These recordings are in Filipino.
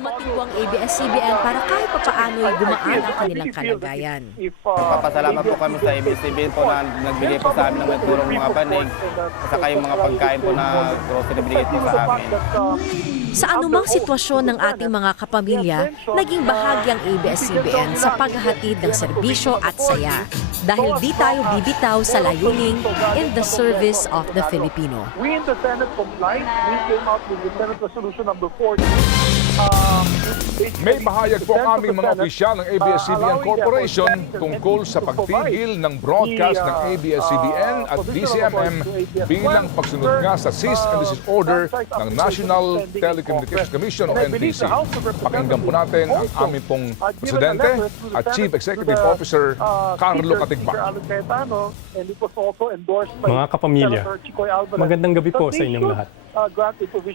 dumating po ang ABS-CBN para kahit papaano'y gumaan ang kanilang kalagayan. Nagpapasalamat po kami sa ABS-CBN po na nagbigay po sa amin ng mga tulong mga banig at saka yung mga pagkain po na grocery binigay po sa amin. Sa anumang sitwasyon ng ating mga kapamilya, naging bahagi ang ABS-CBN sa paghahatid ng serbisyo at saya. Dahil di tayo bibitaw sa layuning in the service of the Filipino. We in the Senate complied. We came out with the Senate Resolution number 40. May bahayag po ang aming mga opisyal ng ABS-CBN Corporation tungkol sa pagtigil ng broadcast ng ABS-CBN at DCMM bilang pagsunod nga sa cease and desist order ng National Telecommunications Commission o NTC. Pakinggan po natin ang aming pong Presidente at Chief Executive Officer Carlo Katigbak. Mga kapamilya, magandang gabi po sa inyong lahat.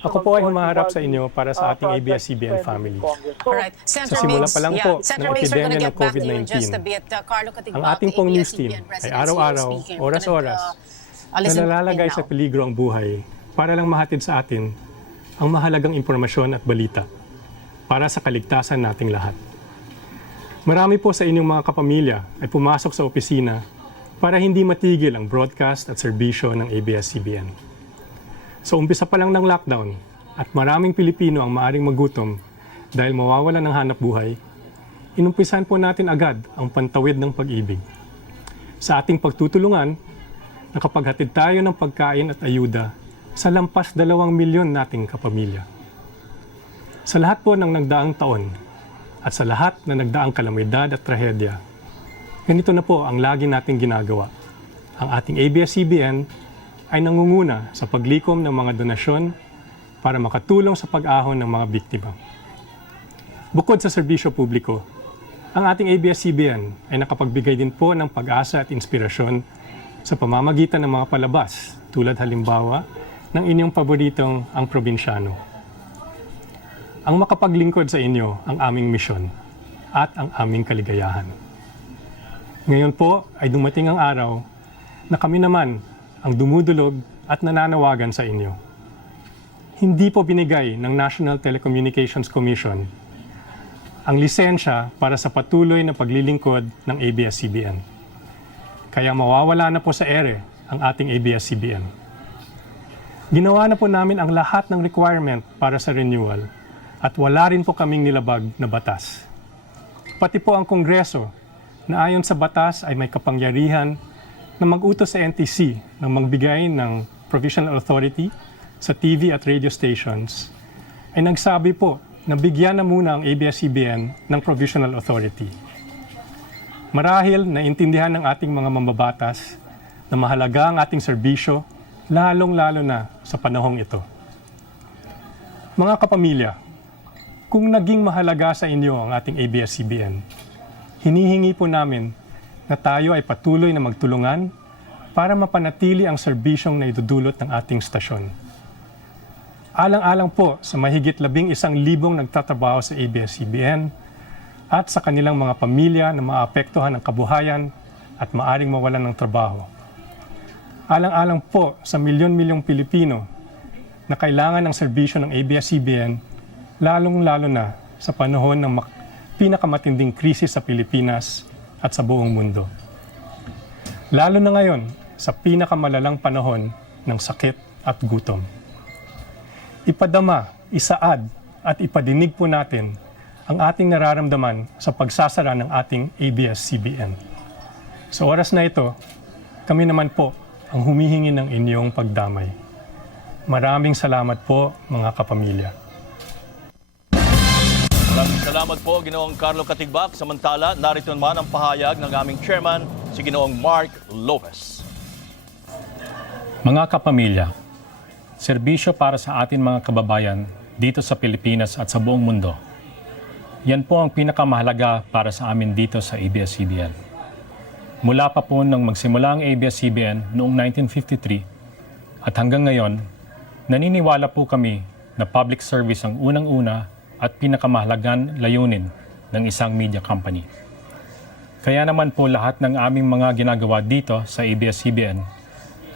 Ako po ay humaharap sa inyo para sa ating ABS-CBN family. Sa simula pa lang po ng epidemya ng COVID-19, ang ating pong news team ay araw-araw, oras-oras, na nalalagay sa peligro ang buhay para lang mahatid sa atin ang mahalagang impormasyon at balita para sa kaligtasan nating lahat. Marami po sa inyong mga kapamilya ay pumasok sa opisina para hindi matigil ang broadcast at serbisyo ng ABS-CBN. So umpisa pa lang ng lockdown at maraming Pilipino ang maaring magutom dahil mawawalan ng hanap buhay, inumpisan po natin agad ang pantawid ng pag-ibig. Sa ating pagtutulungan, nakapaghatid tayo ng pagkain at ayuda sa lampas 2 milyon nating kapamilya. Sa lahat po ng nagdaang taon at sa lahat na nagdaang kalamidad at trahedya, ganito na po ang lagi nating ginagawa. Ang ating ABS-CBN ay nangunguna sa paglikom ng mga donasyon para makatulong sa pag-ahon ng mga biktima. Bukod sa serbisyo publiko, ang ating ABS-CBN ay nakapagbigay din po ng pag-asa at inspirasyon sa pamamagitan ng mga palabas tulad halimbawa ng inyong paboritong Ang Probinsyano. Ang makapaglingkod sa inyo ang aming misyon at ang aming kaligayahan. Ngayon po ay dumating ang araw na kami naman ang dumudulog at nananawagan sa inyo. Hindi po binigay ng National Telecommunications Commission ang lisensya para sa patuloy na paglilingkod ng ABS-CBN. Kaya mawawala na po sa ere ang ating ABS-CBN. Ginawa na po namin ang lahat ng requirement para sa renewal at wala rin po kaming nilabag na batas. Pati po ang Kongreso na ayon sa batas ay may kapangyarihan na mag-utos sa NTC na magbigay ng provisional authority sa TV at radio stations, ay nagsabi po na bigyan na muna ang ABS-CBN ng provisional authority. Marahil naintindihan ng ating mga mambabatas na mahalaga ang ating serbisyo, lalong-lalo na sa panahong ito. Mga kapamilya, kung naging mahalaga sa inyo ang ating ABS-CBN, hinihingi po namin na tayo ay patuloy na magtulungan para mapanatili ang serbisyong na idudulot ng ating stasyon. Alang-alang po sa mahigit 11,000 nagtatrabaho sa ABS-CBN at sa kanilang mga pamilya na maapektuhan ng kabuhayan at maaring mawalan ng trabaho. Alang-alang po sa milyon-milyong Pilipino na kailangan ng serbisyo ng ABS-CBN, lalong-lalo na sa panahon ng pinakamatinding krisis sa Pilipinas at sa buong mundo. Lalo na ngayon sa pinakamalalang panahon ng sakit at gutom. Ipadama, isaad at ipadinig po natin ang ating nararamdaman sa pagsasara ng ating ABS-CBN. Sa oras na ito, kami naman po ang humihingi ng inyong pagdamay. Maraming salamat po mga kapamilya. Maraming salamat po, Ginoong Carlo Katigbak. Samantala, narito naman ang pahayag ng aming chairman, si Ginoong Mark Lopez. Mga kapamilya, serbisyo para sa atin mga kababayan dito sa Pilipinas at sa buong mundo. Yan po ang pinakamahalaga para sa amin dito sa ABS-CBN. Mula pa po nang magsimula ang ABS-CBN noong 1953 at hanggang ngayon, naniniwala po kami na public service ang unang-una at pinakamahalagang layunin ng isang media company. Kaya naman po lahat ng aming mga ginagawa dito sa ABS-CBN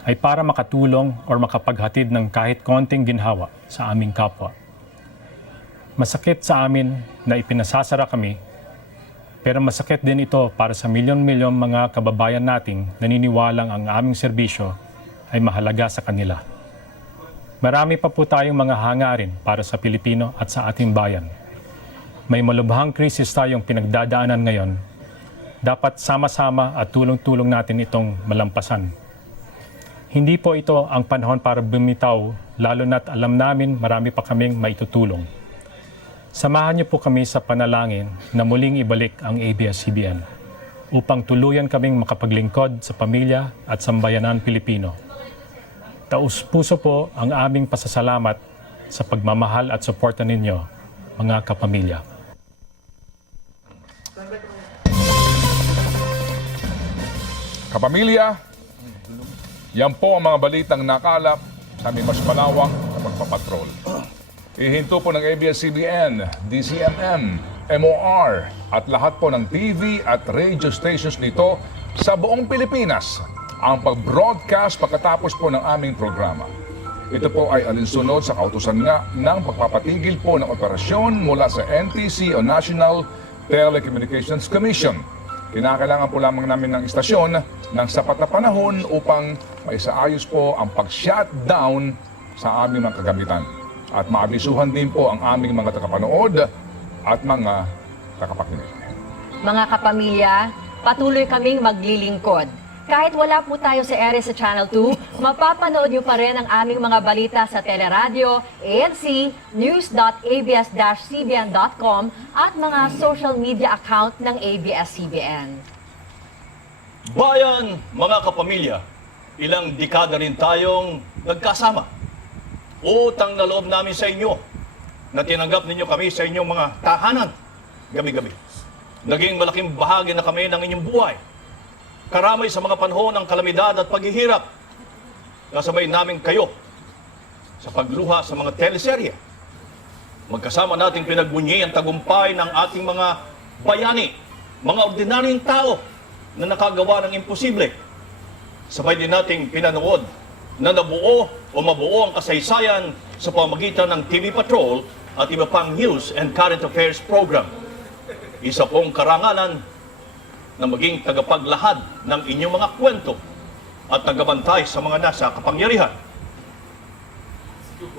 ay para makatulong o makapaghatid ng kahit konting ginhawa sa aming kapwa. Masakit sa amin na ipinasasara kami, pero masakit din ito para sa milyon-milyon mga kababayan nating naniniwalang ang aming serbisyo ay mahalaga sa kanila. Marami pa po tayong mga hangarin para sa Pilipino at sa ating bayan. May malubhang krisis tayong pinagdadaanan ngayon. Dapat sama-sama at tulong-tulong natin itong malampasan. Hindi po ito ang panahon para bumitaw, lalo na't alam namin marami pa kaming maitutulong. Samahan niyo po kami sa panalangin na muling ibalik ang ABS-CBN upang tuluyan kaming makapaglingkod sa pamilya at sambayanan Pilipino. Taus-puso po ang aming pasasalamat sa pagmamahal at suporta ninyo, mga kapamilya. Kapamilya, yan po ang mga balitang nakalap sa aming mas malawak na pagpapatrol. Ihinto po ng ABS-CBN, DCMM, MOR at lahat po ng TV at radio stations nito sa buong Pilipinas ang pag-broadcast pagkatapos po ng aming programa. Ito po ay alinsunod sa kautusan nga ng pagpapatigil po ng operasyon mula sa NTC o National Telecommunications Commission. Kinakailangan po lamang namin ng istasyon ng sapat na panahon upang maisaayos po ang pag-shutdown sa aming mga kagamitan. At maabisuhan din po ang aming mga tagapanood at mga tagapakinig. Mga kapamilya, patuloy kaming maglilingkod. Kahit wala po tayo sa ere sa Channel 2, mapapanood niyo pa rin ang aming mga balita sa teleradyo, ANC, news.abs-cbn.com at mga social media account ng ABS-CBN. Bayan, mga kapamilya, ilang dekada rin tayong nagkasama. Utang na loob namin sa inyo na tinanggap ninyo kami sa inyong mga tahanan gabi-gabi. Naging malaking bahagi na kami ng inyong buhay. Karamay sa mga panahon ng kalamidad at paghihirap. Kasabay namin kayo sa pagluha sa mga teleserye. Magkasama nating pinagbunyi ang tagumpay ng ating mga bayani, mga ordinaryong tao na nakagawa ng imposible. Sabay din nating pinanood na nabuo o mabuo ang kasaysayan sa pamagitan ng TV Patrol at iba pang news and current affairs program. Isa pong karangalan na maging tagapaglahad ng inyong mga kwento at tagabantay sa mga nasa kapangyarihan.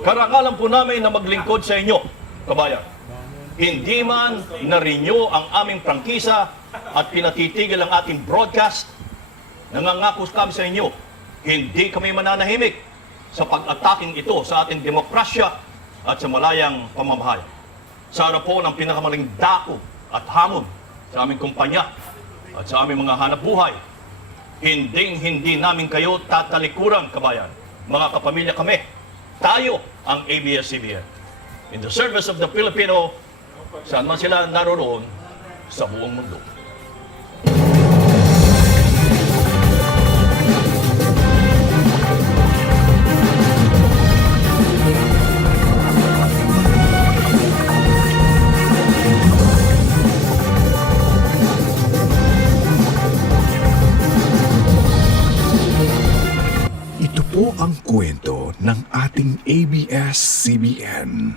Karangalan po namin na maglingkod sa inyo, kabayan. Hindi man na-renew ang aming prangkisa at pinatitigil ang ating broadcast, nangangako kami sa inyo, hindi kami mananahimik sa pag-ataking ito sa ating demokrasya at sa malayang pamamahayag. Sa harap po ng pinakamaling dako at hamon sa aming kumpanya at sa aming mga hanap buhay, hindi namin kayo tatalikuran, kabayan. Mga kapamilya kami, tayo ang ABS-CBN. In the service of the Filipino, saan man sila naroon sa buong mundo. Ito po ang kwento ng ating ABS-CBN.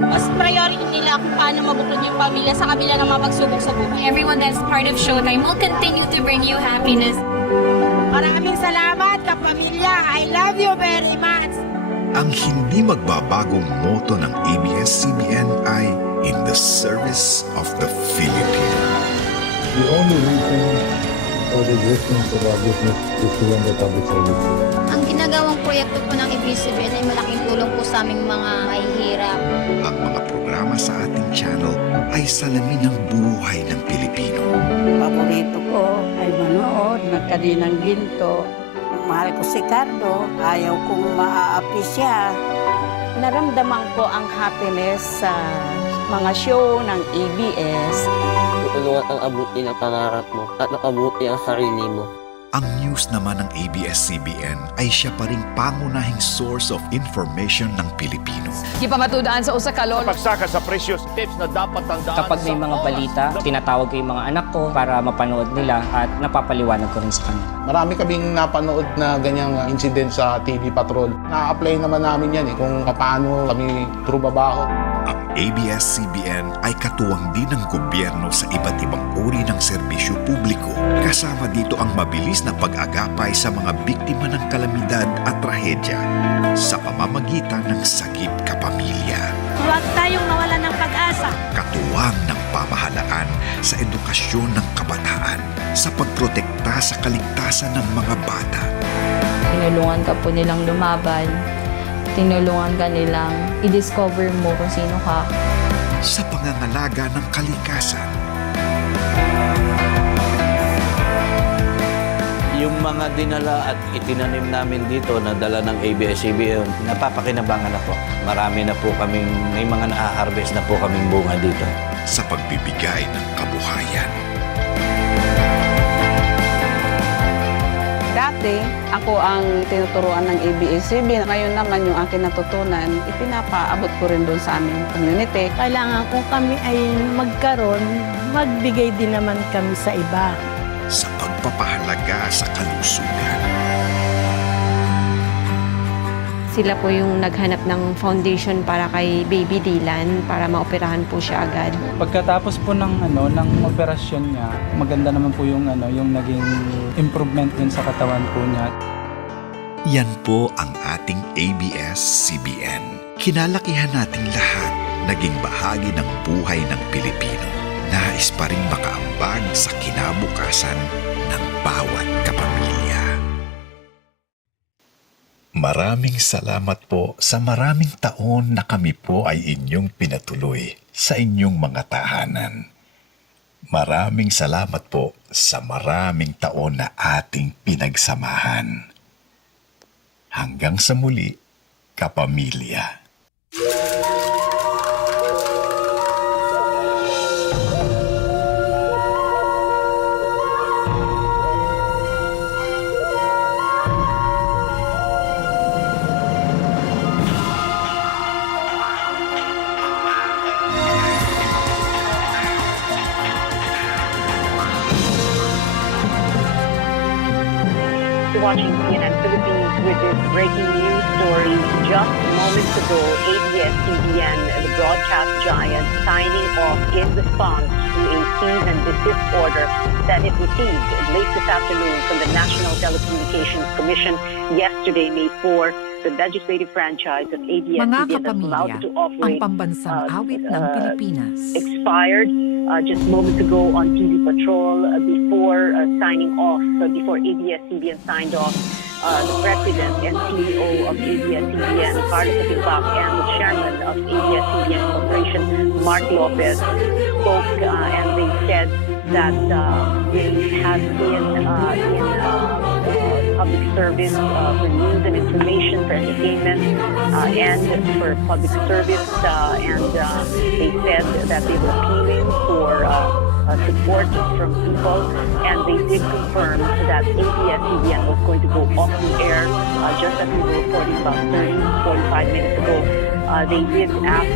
Mas priority nila kung paano mabuklod yung pamilya sa kabila ng mga pagsubok sa buhay. Everyone that's part of Showtime will continue to bring you happiness. Maraming salamat, kapamilya. I love you very much. Ang hindi magbabagong motto ng ABS-CBN ay in the service of the Filipino. The only reason for the existence of our business is to render public service. Ang ginagawang proyekto po ng ABS-CBN ay malaking tulong po sa aming mga mahihirap. Ang mga programa sa ating channel ay salamin ng buhay ng Pilipino. Paborito ko ay manood ng Kaninang Ginto. Mahal ko si Cardo, ayaw kong maaapisya. Naramdaman ko ang happiness sa mga show ng ABS. Tulungan ang abuti ng pangarap mo at makabuti ang sarili mo. Ang news naman ng ABS-CBN ay siya pa ring pangunahing source of information ng Pilipino. Di pa matudaan sa usa ka lolo. Pagsaka sa precious tips na dapat tandaan. Kapag may mga balita, tinatawag ko yung mga anak ko para mapanood nila at napapaliwanag ko rin sa kanila. Marami kaming napanood na ganyang incident sa TV Patrol. Na-apply naman namin yan kung paano kami trubabaho. Ang ABS-CBN ay katuwang din ng gobyerno sa iba't ibang uri ng serbisyo publiko. Kasama dito ang mabilis na pag-agapay sa mga biktima ng kalamidad at trahedya sa pamamagitan ng Sagip Kapamilya. Huwag tayong mawalan ng pag-asa. Katuwang ng pamahalaan sa edukasyon ng kabataan sa pagprotekta sa kaligtasan ng mga bata. Tinulungan ka po nilang lumaban. Tinulungan ka nilang i-discover mo kung sino ka. Sa pangangalaga ng kalikasan. Yung mga dinala at itinanim namin dito na dala ng ABS-CBN, napapakinabangan na po. Marami na po kaming, may mga na-harvest na po kaming bunga dito. Sa pagbibigay ng kabuhayan. Dati, ako ang tinuturuan ng ABS-CBN. Ngayon naman yung akin natutunan, ipinapaabot ko rin doon sa aming community. Kailangan kung kami ay magkaroon, magbigay din naman kami sa iba. Sa pagpapahalaga sa kalusugan. Sila po yung naghanap ng foundation para kay Baby Dylan para maoperahan po siya agad. Pagkatapos po ng operasyon niya, maganda naman po yung naging improvement din sa katawan po niya. Yan po ang ating ABS-CBN. Kinalakihan nating lahat, naging bahagi ng buhay ng Pilipino. Nais pa rin makaambag sa kinabukasan ng bawat kapamilya. Maraming salamat po sa maraming taon na kami po ay inyong pinatuloy sa inyong mga tahanan. Maraming salamat po sa maraming taon na ating pinagsamahan. Hanggang sa muli, kapamilya. Watching CNN Philippines with this breaking news story. Just moments ago, ABS-CBN, the broadcast giant, signing off in response to a cease and desist order that it received late this afternoon from the National Telecommunications Commission yesterday, May 4. The legislative franchise of ABS-CBN that's allowed to operate ang pambansang awit ng Pilipinas. Expired just moments ago on TV Patrol before signing off, before ABS-CBN signed off. The president and CEO of ABS-CBN, Carlos Atimbak, and the chairman of ABS-CBN Corporation, Mark Lopez, spoke and they said that they have been in public service for news and information, for entertainment, and for public service. And they said that they were appealing for support from people, and they did confirm that ABS-CBN was going to go off the air just as we were reporting about 45 minutes ago. They did ask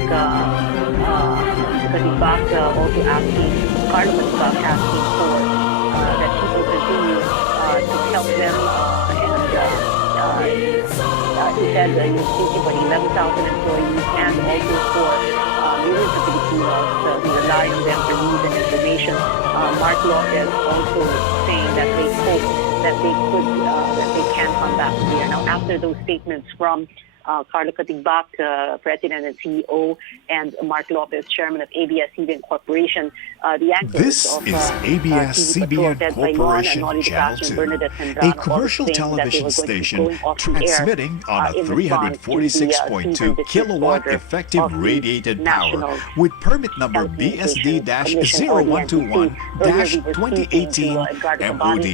Atimbak also asking, Carlos Atimbak asking for that people continue to help them, and he said he was speaking for 11,000 employees and also for millions of Filipinos who rely on them for news and information. Mark Lopez also saying that they hope that they can come back here. Now, after those statements from Carlos Atimbak, President and CEO, and Mark Lopez, Chairman of ABS-CBN Corporation, the anchors This of is ABS-CBN Corporation Channel 2, a commercial television station transmitting on a 346.2 kilowatt effective radiated power with permit number BSD-0121-2018 MOD,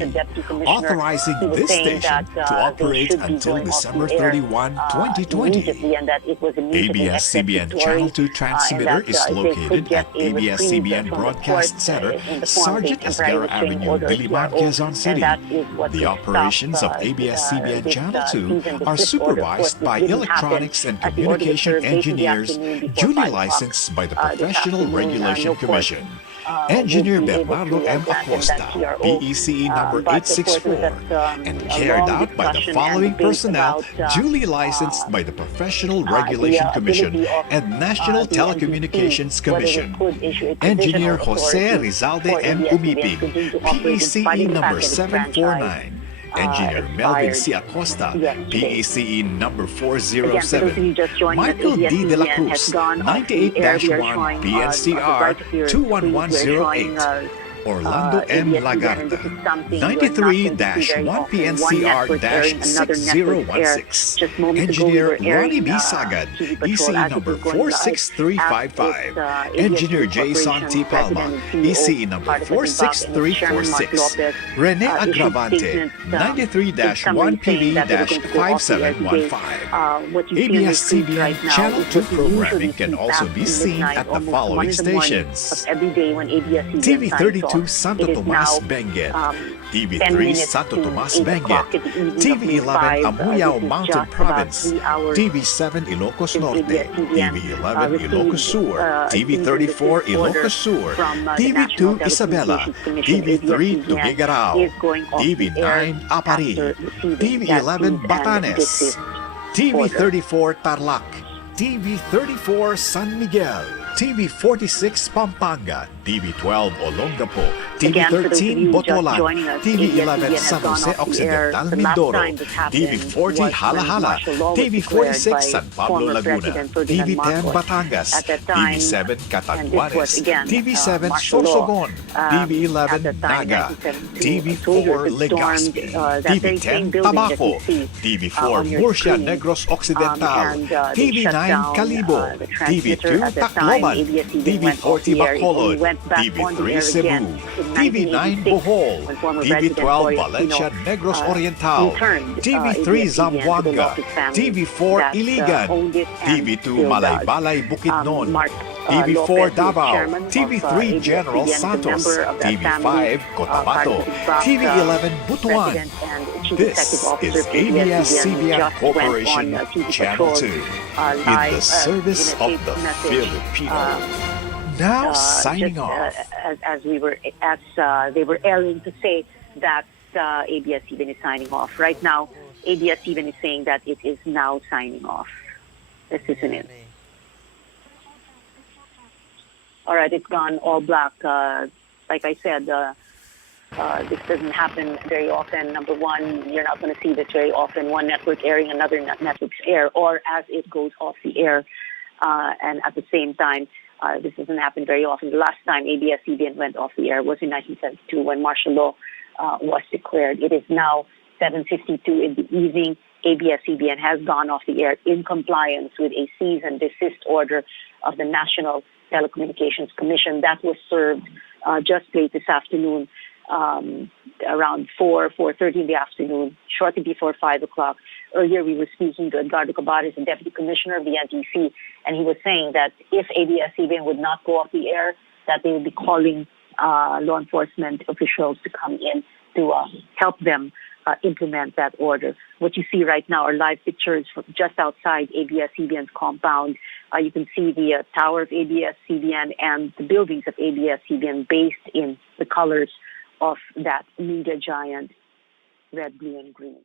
authorizing this station to operate until December 31, 2020. And that it was immediately ABS-CBN Channel 2 transmitter is located at ABS-CBN Broadcast Center, Sergeant Esguerra Avenue, Diliman, Quezon City. The operations of ABS-CBN Channel 2 are supervised by electronics and communication engineers duly licensed by the Professional Regulation Commission. Engineer Bernardo M. Acosta, PECE number 864, and carried out by the following personnel duly licensed by the Professional Regulation Commission and National Telecommunications Commission. Engineer Jose Rizalde M. Umipig, PECE number 749. Engineer Melvin C. Acosta, PECE number 407. Michael D. De La Cruz, 98-1 PNCR 21108. Orlando M. Lagarda, 93-1 PNCR-6016. Engineer Ronnie B. Sagad, ECE number 46355. Engineer Jason T. Palma, ECE number 46346. Rene Agravante, 93-1 PB-5715. ABS-CBN Channel 2 programming can also be seen at the following stations. TV 32 Santo Tomas Benguet, TV3 Santo Tomas Benguet, TV11 Amuyao Mountain Province, TV7 Ilocos Norte, TV11 Ilocos Sur, TV34 Ilocos Sur, TV2 Isabela, TV3 Tuguegarao, TV9 Apari, TV11 Batanes, TV34 Tarlac, TV34 San Miguel, TV46 Pampanga, TV12 Olongapo, TV13 Botolan, TV11 San Jose Occidental Mindoro, TV40 Halahala, TV46 San Pablo Laguna, TV10 Batangas, TV7 Catanduanes, TV7 Sorsogon, TV11 Naga, TV4 Legazpi, TV10 Tabaco, TV4 Murcia Negros Occidental, TV9 Calibo, TV2 Tacloban, TV40 Bacolod, TV3 Cebu, TV9 Bohol, TV12 Valencia Negros Oriental, TV3 Zamboanga, TV4 Iligan, TV2 Malaybalay Bukidnon, TV4 Davao, TV3 General Santos, TV5 Cotabato, TV11 Butuan. This is ABS-CBN Corporation Channel 2, in the service of the Filipino. Now signing off. As they were airing to say that ABS-CBN is signing off. Right now, ABS-CBN is saying that it is now signing off. This isn't it. All right, it's gone all black. Like I said, this doesn't happen very often. Number one, you're not going to see this very often. One network airing another network's air, or as it goes off the air, and at the same time. This doesn't happen very often. The last time ABS-CBN went off the air was in 1972 when martial law was declared. It is now 7:52 in the evening. ABS-CBN has gone off the air in compliance with a cease and desist order of the National Telecommunications Commission that was served just late this afternoon, around 4:30 in the afternoon, shortly before 5 o'clock. Earlier, we were speaking to Edgardo Cabares, the Deputy Commissioner of the NTC, and he was saying that if ABS-CBN would not go off the air, that they would be calling law enforcement officials to come in to help them implement that order. What you see right now are live pictures from just outside ABS-CBN's compound. You can see the tower of ABS-CBN and the buildings of ABS-CBN based in the colors of that media giant, red, blue, and green.